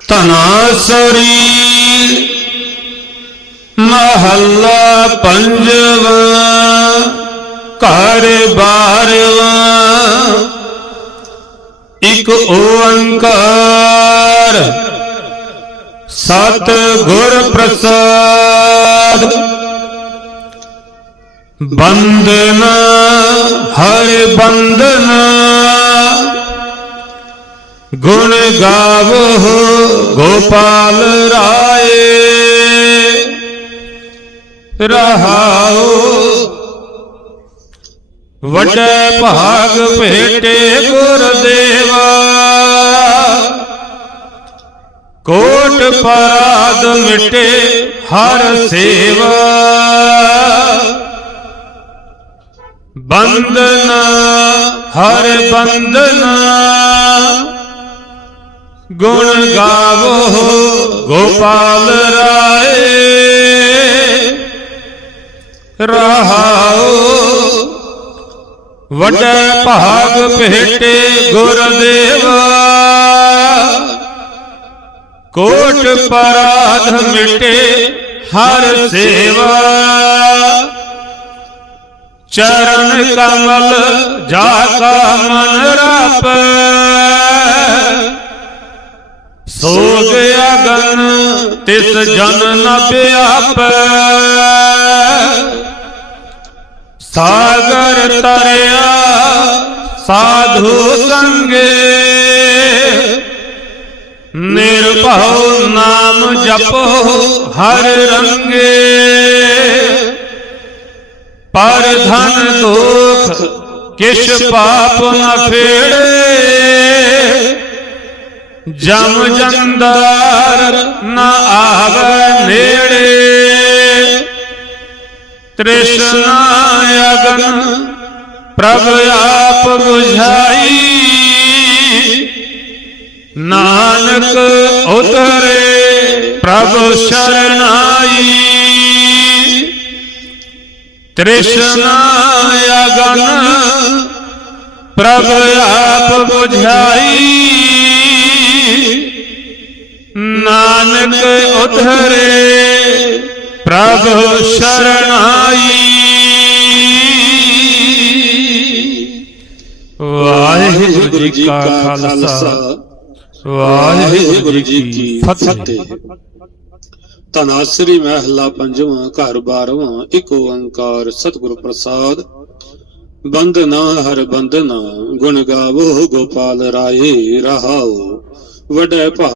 ਤਨਾਸਰੀ ਮਹੱਲਾ ਪੰਜਵਾ ਘਰ ਬਾਰਵਾ ਇਕ ਓੰਕਾਰ ਸਤ ਗੁਰ ਪ੍ਰਸਾਦ ਬੰਦਨ ਹਰ ਬੰਦਨ ਗੁਣ ਗਾਵੋ ਗੋਪਾਲ ਰਾਏ। ਰਹਾਉ ਵੱਡੇ ਭਾਗ ਭੇਟੇ ਗੁਰਦੇਵਾ। ਕੋਟ ਪਰਾਦ ਮਿਟੇ ਹਰ ਸੇਵਾ। ਬੰਦਨਾ ਹਰ ਬੰਦਨਾ ਗੁਣ ਗਾਵੋ ਗੋਪਾਲ ਰਾਏ। ਰਹਾਉ ਵੱਡੇ ਭਾਗ ਭੇਟੇ ਗੁਰਦੇਵਾ। ਕੋਟ ਪਰਾਧ ਮਿਟੇ ਹਰ ਸੇਵਾ। ਚਰਨ ਕਮਲ ਜਾ ਕਾ ਮਨ ਰਪ। ਸੋ ਗਿਆ ਗਨ ਤਿਸ ਜਨ ਨ ਪਿਆਪੈ। ਸਾਗਰ ਤਰਿਆ, ਸਾਧੂ ਸੰਗੇ। ਨਿਰਭਉ ਨਾਮ ਜਪੋ ਹਰ ਰੰਗੇ। ਪਰ ਧਨ ਦੁਖ ਕਿਛ ਪਾਪ ਨ ਫੇੜੇ। ਜਮ ਜੰਦਾਰ ਨਾ ਆਵੇ ਨੇੜੇ। ਤ੍ਰਿਸ਼ਨਾ ਅਗਨ ਪ੍ਰਭ ਆਪ 부ਝਾਈ ਨਾਨਕ ਉਤਰੇ ਪ੍ਰਭ ਸ਼ਰਨਾਈ। ਤ੍ਰਿਸ਼ਨਾ ਅਗਨ ਪ੍ਰਭ ਆਪ 부 ਨਾਨਕ ਉਧਰੇ, ਪ੍ਰਭ ਸ਼ਰਨਾਈ ਵਾਹਿਗੁਰੂ ਜੀ ਕਾ ਖਾਲਸਾ, ਵਾਹਿਗੁਰੂ ਜੀ ਕੀ ਫਤਿਹ। ਤਨਾਸਰੀ ਮਹਿਲਾ ਪੰਜਵਾਂ, ਘਰ ਬਾਰਵਾਂ, ਇੱਕ ਓੰਕਾਰ ਸਤਿਗੁਰ ਪ੍ਰਸਾਦ। ਬੰਦਨਾ ਹਰ ਬੰਦਨਾ ਗੁਣ ਗਾਵੋ ਗੋਪਾਲ ਰਾਏ, ਰਹਾਓ, ਵਡੈ ਭਾ